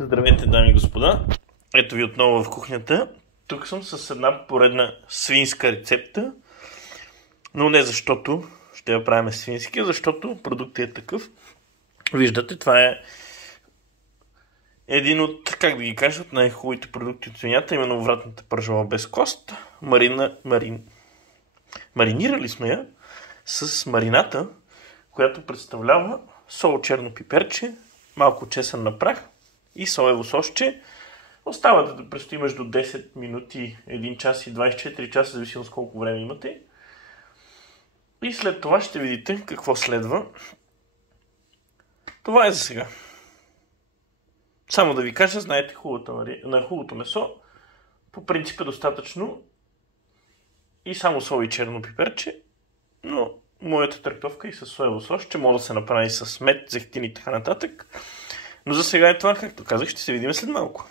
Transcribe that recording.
Здравейте, дами и господа! Ето ви отново в кухнята. Тук съм с една поредна свинска рецепта, но не защото ще я правим свински, а защото продуктът е такъв. Виждате, това е един от, как да ги кажа, от най-хубавите продукти от свинята, именно вратната пържола без кост. Маринирали сме я с марината, която представлява сол, черно пиперче, малко чесън на прах и соево сосче. Остава да престои между 10 минути, 1 час и 24 часа, зависимо с колко време имате. И след това ще видите какво следва. Това е за сега. Само да ви кажа, знаете, на хубавото месо по принцип е достатъчно и само сол и черно пиперче, но моята трактовка и с соево сос ще може да се направи с мед, зехтин и така нататък. Но за сега е това, както казах, ще се видим след малко.